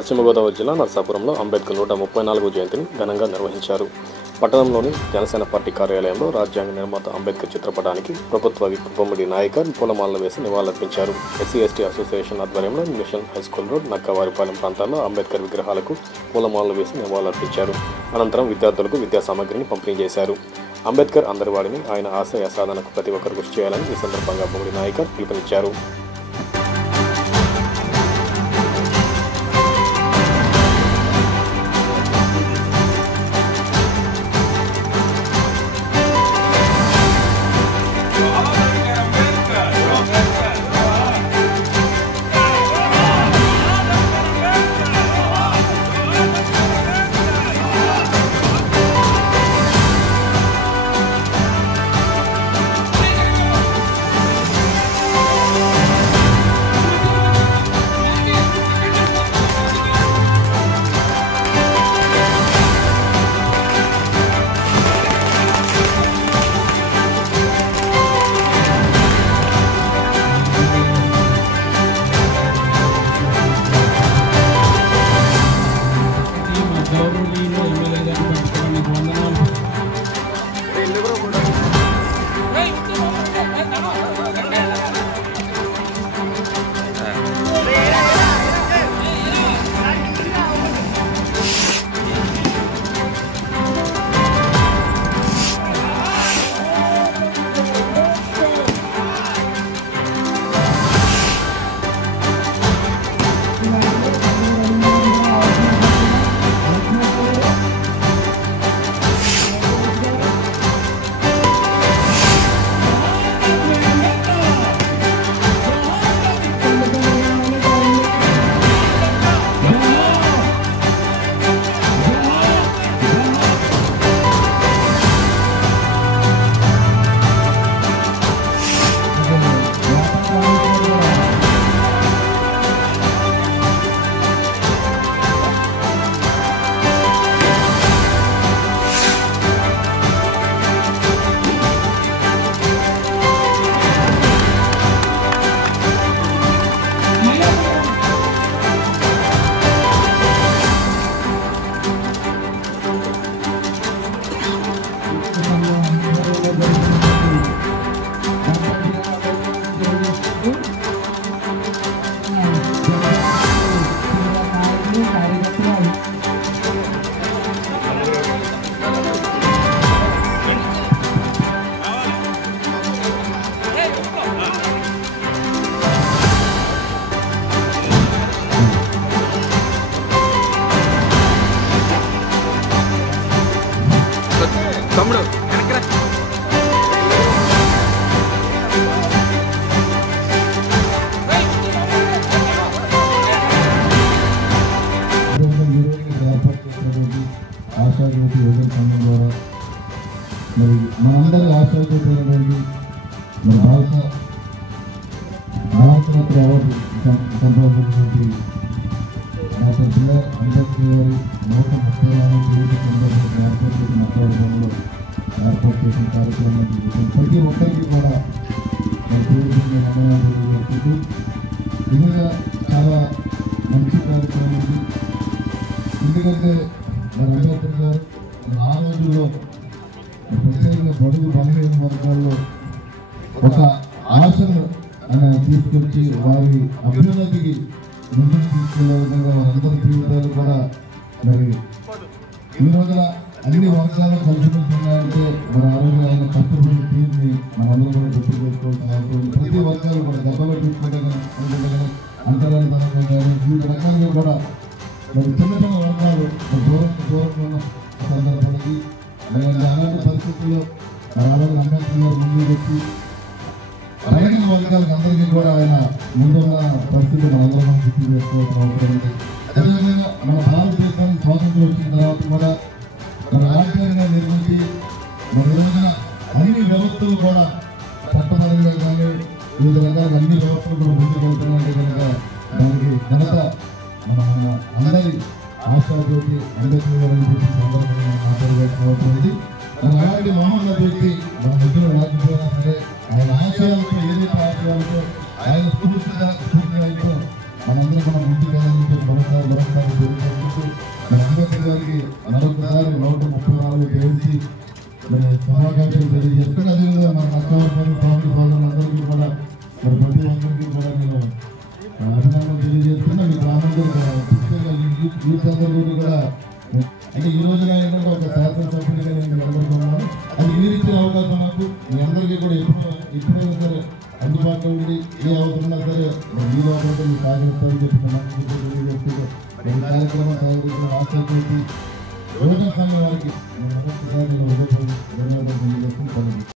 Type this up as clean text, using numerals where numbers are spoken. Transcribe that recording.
పశ్చిమ గోదావరి జిల్లా నరసాపురంలో అంబేద్కర్ 134వ జయంతిని ఘనంగా నిర్వహించారు. పట్టణంలోని జనసేన పార్టీ కార్యాలయంలో రాజ్యాంగ నిర్మాత అంబేద్కర్ చిత్రపటానికి ప్రభుత్వ విప్ బొమ్మిడి నాయకర్ పూలమాలలు వేసి నివాళులర్పించారు. ఎస్సీ/ఎస్టీ అసోసియేషన్ ఆధ్వర్యంలో మిషన్ హైస్కూల్ రోడ్, నక్కవారిపాలెం ప్రాంతాల్లో అంబేద్కర్ విగ్రహాలకు పూలమాలలు వేసి నివాళులర్పించారు. అనంతరం విద్యార్థులకు విద్యా సామగ్రిని పంపిణీ చేశారు. అంబేద్కర్ అందరివాడిని, ఆయన ఆశయ సాధనకు ప్రతి ఒక్కరు కృషి చేయాలని ఈ సందర్భంగా బొమ్మిడి నాయకర్ పిలుపునిచ్చారు. తమ్ముడు వెనకరా. ఆశాజ్యోతి యువజన సంఘం ద్వారా మరి మనందరి ఆశాజ్యోతి అయినటువంటి మరి భారతరత్న అవార్డు సంపాదించినటువంటి డాక్టర్ బిఆర్ అంబేద్కర్ గారి 134వ జయంతి సందర్భంగా ఏర్పాటు చేసిన అధ్వర్యంలో ఏర్పాటు చేసిన కార్యక్రమాన్ని ప్రతి ఒక్కరికి కూడా వందనాలు తెలియజేస్తూ నిజంగా చాలా మంచి కార్యక్రమం ఉంది. ఎందుకంటే మరి అంబేద్కర్ గారు ఆ రోజుల్లో ప్రత్యేకంగా బడుగు బలహీన వర్గాల్లో ఒక ఆశను తీసుకొచ్చి వారి అభ్యున్నతికి ముందుకు తీసుకెళ్లే విధంగా వారందరి జీవితాలు కూడా మరి ఈ రోజున అన్ని వర్గాలు కలిసిమెలిసి ఉన్నాయంటే మరి ఆ రోజు ఆయన కష్టపడిన తీరుని మనందరూ కూడా గుర్తు చేసుకోవాల్సిన అవసరం. ప్రతి వర్గాలు కూడా దెబ్బలు తీసుకోవడం అంతరార్థంగా కానీ వివిధ రకాలుగా కూడా మరి చిన్న చిన్న వర్గాలు దూరంగా ఉన్న సందర్భానికి మరి అలాంటి పరిస్థితుల్లో అలాంటి అంబేద్కర్ గారు ముందుకు వచ్చి బలహీన వర్గాలకు అందరికీ కూడా ఆయన ముందున్న పరిస్థితి మనందరం గుర్తు చేసుకోవాల్సిన అవసరం ఉంది. అదేవిధంగా మన భారతదేశానికి స్వాతంత్రం వచ్చిన తర్వాత కూడా మన రాజ్యాంగంగా నిర్మించి మన రోజున అన్ని వ్యవస్థలు కూడా చట్టపరంగా కానీ వివిధ రకాల అన్ని వ్యవస్థలు కూడా ముందుకు వెళ్తున్నాయంటే కనుక దానికి ఘనత మన అందరి ఆశాజ్యోతి అంబేద్కర్ గారు సందర్భంగా మాట్లాడవలసిన అవసరం ఉంది. అలాంటి మహోన్నత వ్యక్తి మన మధ్యలో రాకపోయినా సరే ఆయన ఆశయాలతో ఏదైతే ఆశయాలతో ఆయన స్ఫూర్తిగా మనందరం మనం ముందుకు వెళ్ళాలని మరొకసారి మరొకసారి 134 జయంతి మరి శుభాకాంక్షలు తెలియజేస్తున్నా. అదేవిధంగా మన నక్కవరపల్లి సోదరులందరికీ కూడా మరి ప్రతి ఒక్కరికి కూడా నేను అభినందనలు తెలియజేస్తున్నా. మీ గ్రామంలో ముఖ్యంగా యూత్ అందరూ కూడా అంటే ఈ రోజున ఏంటంటే ఒక శాసనసభ్యుడిగా నేను నిలబడుతున్నాను. అది మీరు ఇచ్చిన అవకాశం నాకు. మీ అందరికీ కూడా ఎప్పుడైనా సరే అందుబాటులో ఉండి ఏ అవసరమైనా సరే మీరు అవసరం మీరు సహకరిస్తారని చెప్తున్నాను. ఈ కార్యక్రమం సహకరించిన ఆసక్తి రోజు సమయం వారికి ధన్యవాదాలు తెలియజేస్తున్నాను.